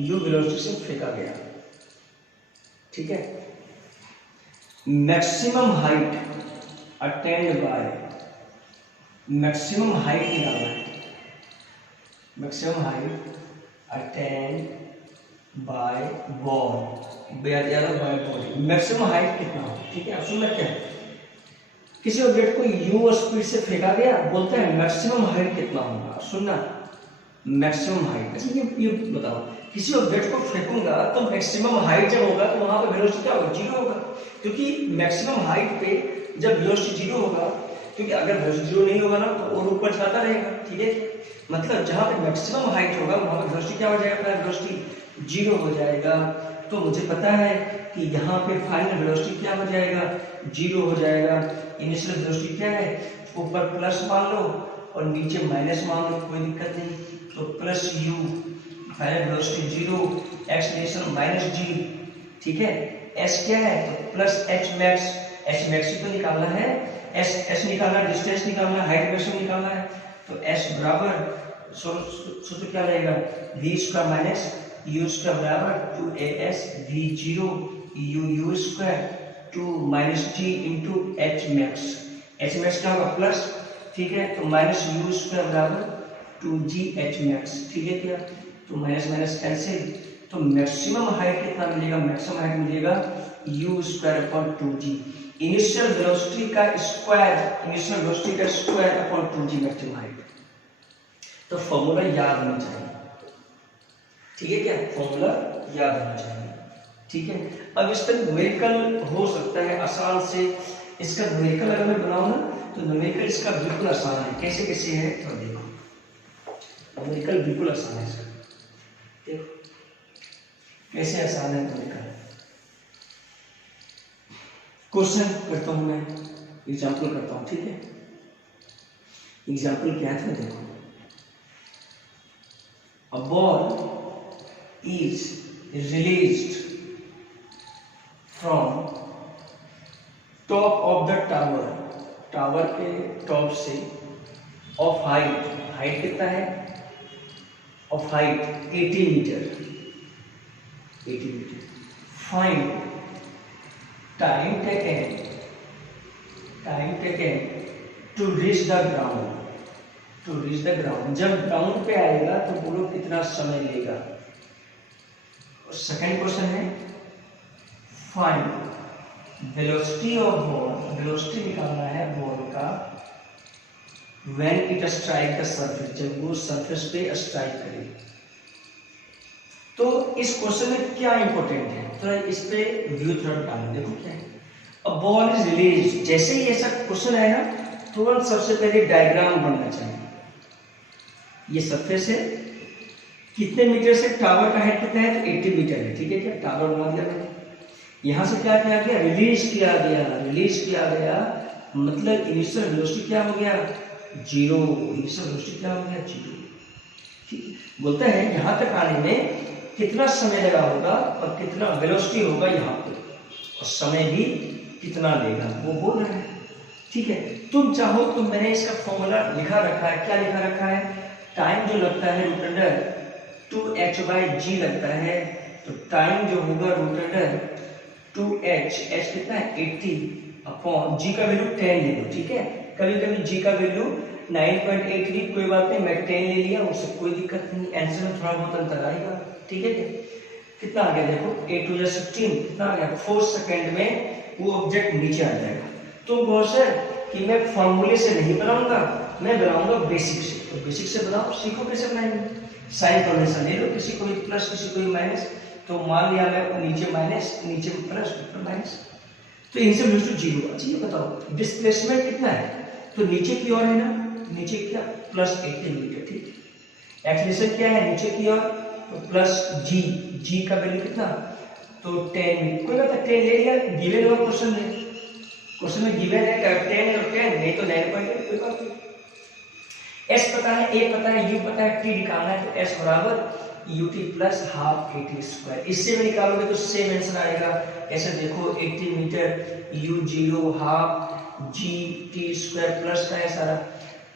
u velocity से फेंका गया, ठीक है। Maximum height attained by, maximum height निकालना है, maximum height attained by body, by body, maximum height कितना हो, ठीक है। अब सुनना क्या है, किसी ऑब्जेक्ट को u स्पीड से फेंका गया, बोलते हैं मैक्सिमम हाइट कितना होगा, सुनना मैक्सिमम हाइट, अच्छा ये बताओ, किसी ऑब्जेक्ट को फेंकूंगा तो मैक्सिमम हाइट जब होगा तो वहां पे वेलोसिटी क्या होगा 0 होगा, क्योंकि मैक्सिमम हाइट पे जब वेलोसिटी 0 होगा, क्योंकि अगर वेलोसिटी 0 नहीं होगा ना तो और ऊपर जाता रहेगा, ठीक है, मतलब जहां पे मैक्सिमम हाइट होगा वहां पे वेलोसिटी क्या हो जाएगा, वेलोसिटी 0 हो जाएगा। तो मुझे पता है कि यहाँ पे फाइनल वेलोसिटी क्या हो जाएगा 0 हो जाएगा, इनिशियल वेलोसिटी क्या है, ऊपर प्लस मान लो और नीचे माइनस मान लो, कोई दिक्कत नहीं, तो plus u, final velocity 0, acceleration minus g, ठीक है, s क्या है तो प्लस h max को निकालना है, s निकालना, डिस्टेंस निकालना, हाइट मैक्सिमम निकालना है, तो s बराबर सूत्र क्या रहेगा v² माइनस u² बराबर 2as v0 u² 2 - g into h max क्या होगा प्लस ठीक है, तो माइनस यू स्क्वायर बराबर 2gh मैक्स, ठीक है क्या, तो माइनस माइनस कैंसिल, तो मैक्सिमम हाइट कितना मिलेगा, मैक्सिमम हाइट मिलेगा u square upon 2g, initial velocity का स्क्वायर, इनिशियल वेलोसिटी का square upon 2g maximum height. तो फॉर्मूला याद होना चाहिए, ठीक है क्या, फॉर्मूला याद होना चाहिए, ठीक है। अब इसका न्यूमेरिकल हो सकता है आसान से, इसका न्यूमेरिकल अगर मैं बनाऊं ना तो न्यूमेरिकल इसका बिल्कुल आसान है। कैसे कैसे है तो देखो, न्यूमेरिकल बिल्कुल आसान है इसका, देखो कैसे आसान है न्यूमेरिकल। क्वेश्चन करता हूं मैं, एग्जाम्पल करता हूं, ठीक है। एग्जाम्पल क्या था देखो, a ball is released from top of the tower, tower के टॉप से, ऑफ हाइट, हाइट कितना है, of height 80 metre, 80 metre, find time taken to reach the ground, to reach the ground, जब ग्राउंड पे आएगा तो बोलो कितना समय लेगा। सेकंड क्वेश्चन है find velocity of ball, velocity निकालना है बॉल का, when it strike the surface, जब वो सरफेस पे स्ट्राइक करे। तो इस क्वेश्चन में क्या इंपॉर्टेंट है, तो इस पे व्यू थोड़ा डालना, देखो क्या है। अब बॉल इज रिलीज, जैसे ही ऐसा क्वेश्चन है ना, तुरंत सबसे पहले डायग्राम बनना चाहिए। ये सरफेस है, कितने मीटर से टावर का हाइट कितना है, तो 80 मीटर है, ठीक है क्या, टावर बना दिया मैंने। यहाँ से क्या किया गया, रिलीज किया गया, रिलीज किया गया, मतलब इनिशियल वेलोसिटी क्या हो गया, जीरो, इनिशियल वेलोसिटी क्या हो गया, जीरो, ठीक। बोलते हैं यहाँ तक आने में कितना समय लगा होगा और कितना वेलोसिटी होगा यहाँ पे, और समय भी कितना लेगा वो बोल रहे हैं, ठीक है। तुम चाहो तो मैंने इसका फॉर्मूला लिखा रखा है, क्या लिखा रखा है, टाइम जो लगता है रूट अंडर 2h/g लगता है, तो टाइम जो होगा रूट अंडर 2h, h कितना है 80 अपॉन g का वैल्यू 10 ले लो, ठीक है। कभी कभी g का वैल्यू 9.8 ली, कोई बात नहीं, मैं 10 ले लिया, उससे कोई दिक्कत नहीं, आंसर में थोड़ा बहुत अंतर आएगा, ठीक है। कितना आ गया देखो, 8 to 16 कितना आ गया, 4 सेकंड में वो ऑब्जेक्ट नीचे आ जाएगा। तो बहुत से कि मैं फॉर्मूले से नहीं बनाऊंगा, मैं बनाऊंगा बेसिक से, तो बेसिक से बनाओ, सीखो कैसे बनाएंगे। साइन कन्वेंशन ले लो, किसी को भी प्लस किसी को भी माइनस, तो मान लिया मैं नीचे माइनस नीचे प्लस ऊपर माइनस, तो इनसे मिलकर जीरो। अच्छा ये बताओ डिस्प्लेसमेंट कितना है, तो नीचे की ओर है ना, नीचे क्या प्लस 80 मीटर, ठीक। एक्सीलरेशन क्या है नीचे की ओर, तो प्लस जी, जी का वैल्यू कितना, तो 10 मीटर, कोई बात 10 ले लिया, गिवन हुआ क्वेश्चन में, क्वेश्चन में गिवन है 10 और 10 नहीं तो 9.8, कोई बात नहीं। एस पता है, ए पता है, यू पता है, टी निकालना है, तो एस बराबर ut प्लस हाफ 80 स्क्वायर, इससे भी निकालोगे तो सेम आंसर आएगा। ऐसे देखो 80 metre u 0 half g t square plus का है सारा,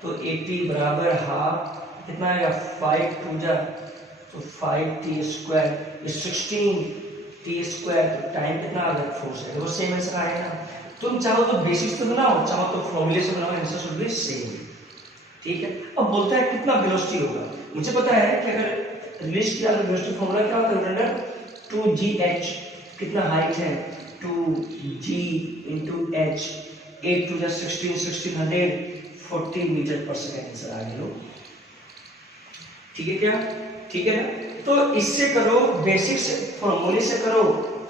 तो 80 बराबर हाफ कितना आएगा 5 टू जा, तो 5t स्क्वायर, 16t स्क्वायर, तो टाइम कितना आ गया 4 से, वो सेम आंसर आएगा। तुम चाहो तो बेसिक्स से बनाओ, चाहो तो फॉर्मूले से बनाओ, आंसर शुड बी सेम, ठीक है। अब बोलता है कितना वेलोसिटी होगा, मुझे पता है कि अगर रिलीज किया तो वेलोसिटी फॉर्मूला क्या होता है, अंडर 2gh, कितना हाइट है 2g into h, 8 to the 16, 1640 metre पर सेकंड आंसर आ गया, ठीक है क्या, ठीक है ना। तो इससे करो, बेसिक से फॉर्मूले से करो,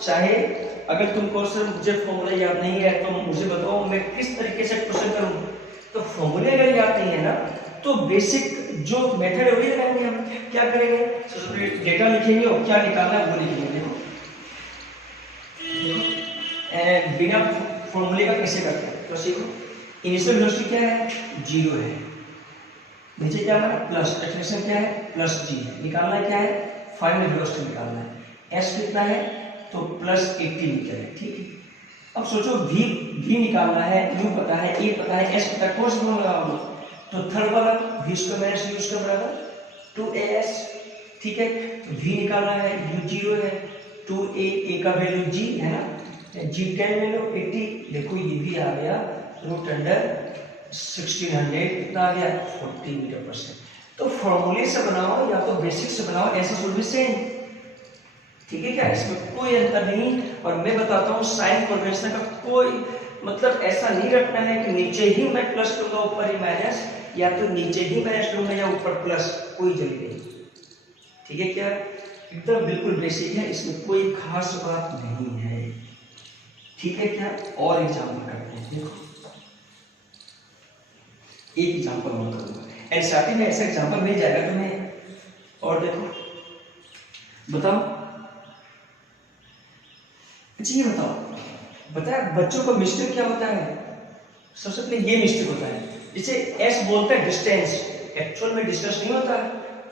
चाहे अगर तुमको सर मुझे फॉर्मूला याद नहीं है तो मुझे बताओ मैं किस तरीके से क्वेश्चन करूं, तो फॉर्मूले अगर याद नहीं है ना तो बेसिक जो मेथड है वही लगाएंगे हम। क्या करेंगे, सबसे पहले डेटा लिखेंगे और क्या निकालना है वो लिखेंगे। देखो बिना फॉर्मूले का कैसे करते हैं, तो सीखो। इनिशियल वेलोसिटी क्या है, 0 है, नीचे क्या हमारा प्लस, एक्सेलरेशन क्या है प्लस g है, निकालना क्या है फाइनल वेलोसिटी निकालना है, s कितना है तो प्लस 80 मीटर है, ठीक है। अब सोचो v निकालना है, u पता है, a पता है, s पता है, कौन सा फॉर्मूला लगाओगे, तो थर्ड वाला v square minus u square बराबर 2as, ठीक है। तो v निकालना है, u 0 है, 2a का वैल्यू g है ना, g 10 में लो 80, देखो ये भी आ गया रूट अंडर 1600 कितना आ गया 40 मीटर पर सेकंड। तो फॉर्मूले से बनाओ या तो बेसिक से बनाओ, ऐसा शुड बी सेम। ठीक है क्या, इसमें कोई अंतर नहीं। और मैं बताता हूँ साइन कन्वेंशन का कोई मतलब ऐसा नहीं रखना है कि नीचे ही मैं प्लस लूंगा ऊपर ही माइनस, या तो नीचे ही माइनस लूंगा या ऊपर प्लस, कोई जरूरी नहीं। ठीक है क्या, एकदम बिल्कुल बेसिक है, इसमें कोई खास बात नहीं है। ठीक है क्या, और एग्जाम्पल करते हैं। देखो एक एग्जाम्पल और करूंगा, एनसीईआरटी में ऐसा एग्जाम्पल मिल जाएगा तुम्हें। और देखो बताओ, अच्छा ये बताओ बच्चों को मिस्टेक क्या होता है? सबसे पहले ये मिस्टेक होता है, जैसे एस बोलता है डिस्टेंस, एक्चुअल में डिस्टेंस नहीं होता।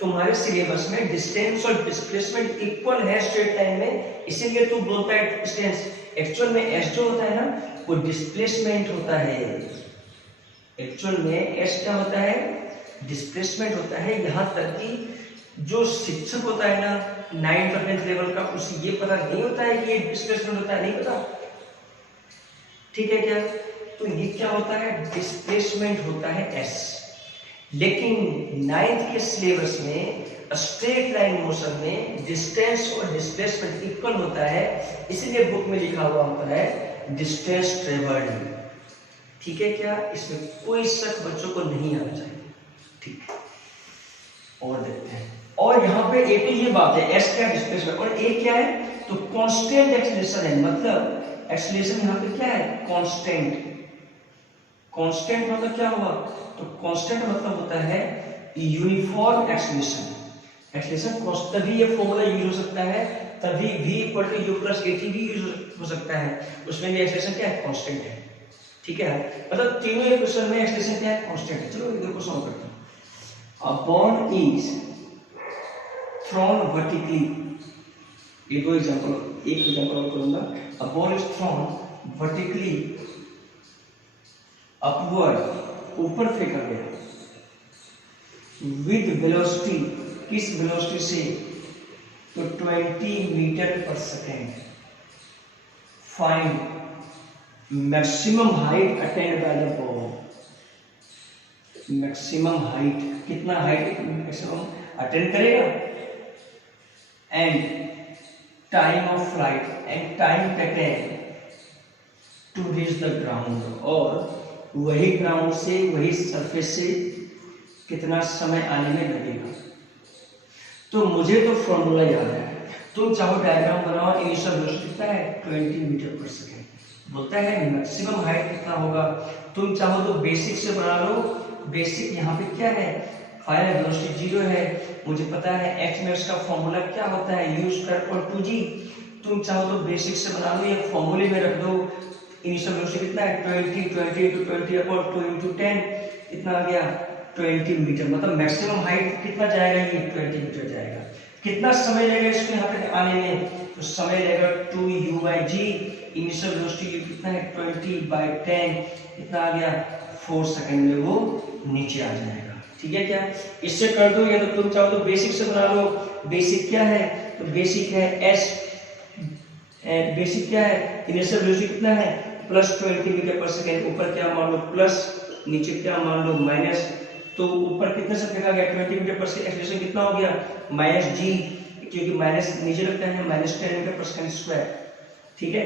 तुम्हारे सिलेबस में डिस्टेंस और डिस्प्लेसमेंट इक्वल है स्ट्रेट लाइन में, इसीलिए तू बोलता है डिस्टेंस। एक्चुअल में एस जो होता है ना वो डिस्प्लेसमेंट होता है। एक्चुअल में एस क्या होता है? डिस्प्लेसमेंट होता है। यहाँ तक कि जो शिक्षक होता है ना 9th और 10th लेवल का, उसे ये पता नहीं होता है कि ये डिस्प्लेसमेंट होता है, नहीं पता। ठीक है क्या, तो ये क्या होता है? डिस्प्लेसमेंट होता है एस। लेकिन 9th के सिलेबस में स्ट्रेट लाइन मोशन में डिस्टेंस और डिस्प्लेसमेंट इक्वल होता है, इसीलिए बुक में लिखा हुआ होता है डिस्टेंस ट्रेवल्ड। ठीक है क्या, इसमें कोई शक बच्चों को नहीं आना चाहिए। ठीक है, और देखते हैं। और यहाँ पे एक तो ये बात है एस क्या डिस्प्लेसमेंट, और एक क्या है तो कांस्टेंट एक्सेलरेशन है। मतलब एक्सेलरेशन यहाँ पे क्या है? कांस्टेंट। कांस्टेंट मतलब क्या हुआ? तो कांस्टेंट मतलब होता है यूनिफॉर्म एक्सेलरेशन। एक्सेलरेशन तभी ये फॉर्मूला यूज हो सकता है, तभी v = u + at भी यूज हो सकता है। उसमें भी एक्सेलरेशन क्या है? कांस्टेंट है। ठीक है, मतलब तीनों इक्वेशन में एक्सेलरेशन क्या है? कांस्टेंट है। चलो इधर को सॉल्व करते हैं। A ball is thrown vertically, एक एग्जांपल और करूंगा। A ball is thrown vertically upward, ऊपर फेंका गया, with velocity, किस वेलोसिटी से? तो 20 metre per second. Find maximum height attained by the ball. Maximum height, कितना हाइट मैक्सिमम अटेंड करेगा, and time of flight, and time taken to reach the ground, और वही ग्राउंड से, वही सरफेस से कितना समय आने में लगेगा। तो मुझे तो फॉर्मूला याद है, तुम चाहो डायग्राम बनाओ। इनिशियल वेलोसिटी कितना है? 20 मीटर पर सेकेंड। बोलता है मैक्सिमम हाइट कितना होगा, तुम चाहो तो बेसिक से बना लो। बेसिक यहाँ पे क्या है? फाइनल वेलोसिटी 0 है, मुझे पता है x मैक्स का फॉर्मूला क्या होता है? u² = 2g। तुम चाहो तो बेसिक से बना लो, ये फॉर्मूले में रख दो। इनिशियल वेलोसिटी कितना है? 20 × 2 × 10 कितना आ गया? 20 मीटर। मतलब मैक्सिमम हाइट कितना जाएगा? ये 20 मीटर जाएगा। कितना समय लगेगा इसको यहाँ पे आने में? तो समय लगेगा 2u/g। इनिशियल वेलोसिटी कितना है? 20/10 कितना आ गया? 4 सेकंड में वो नीचे आ जाएगा। ठीक है क्या, इससे कर दो, या तो तुम चाहो तो बेसिक से बना लो। बेसिक क्या है? तो बेसिक है s, बेसिक क्या है? इनिशियल वेलोसिटी कितना है? +20 मीटर पर सेकंड। ऊपर क्या मान लो प्लस, नीचे क्या मान लो माइनस। तो ऊपर कितने से फेंका गया? 20 मीटर पर सेकंड। एक्सेलरेशन कितना हो गया? -g, क्योंकि माइनस नीचे लगता है, -10 मीटर पर सेकंड स्क्वायर। ठीक है,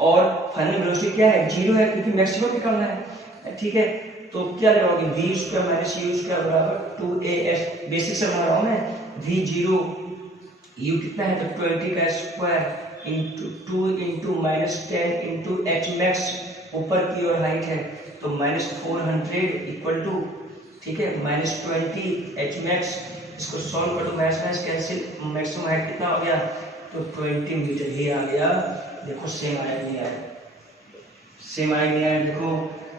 और फाइनल वेलोसिटी क्या है? 0 है, क्योंकि मैक्सिमम निकालना है। ठीक है, तो क्या लगाओगे? v² - u² = 2as। बेसिक से बना रहा हूं मैं। v0 u कितना है? तो 20 का square into 2 into -10 into h max, ऊपर की ओर हाइट है तो -400 = ठीक है -20 h मैक्स। इसको सॉल्व करो, मैक्स कैंसिल, मैक्सिमम हाइट कितना हो गया? तो 20 मीटर ही आ गया। देखो सेम आया नहीं आया? सेम आया नहीं आया? देखो,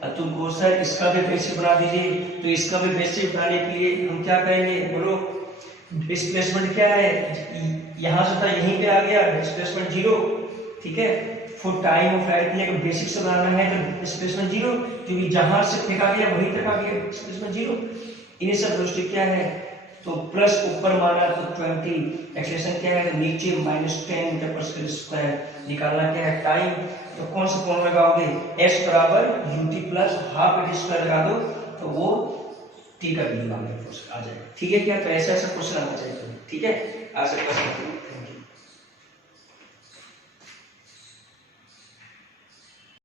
अब तुमको सर इसका भी बेसिक बना दीजिए, तो इसका भी बेसिक बनाने के लिए हम क्या करेंगे? बोलो, डिस्प्लेसमेंट क्या है? यहाँ से था यहीं पे आ गया, डिस्प्लेसमेंट 0। ठीक है, फॉर टाइम ऑफ फ्लाइट में बेसिक से बनाना है तो डिस्प्लेसमेंट 0, क्योंकि जहां से फेंका गया वहीं तक आ गया, डिस्प्लेसमेंट 0। इनिशियल वेलोसिटी क्या है? तो प्लस ऊपर माना तो 20, एक्सेलरेशन क्या है? नीचे -10 मीटर पर स्क्वायर। निकालना क्या है? टाइम। तो कौन सा फॉर्मूला लगाओगे? s = ut + ½ at² लगा दो, तो वो टी का वैल्यू आ जाए, ठीक है क्या? तो ऐसा ऐसा क्वेश्चन आना चाहिए, ठीक है? आज से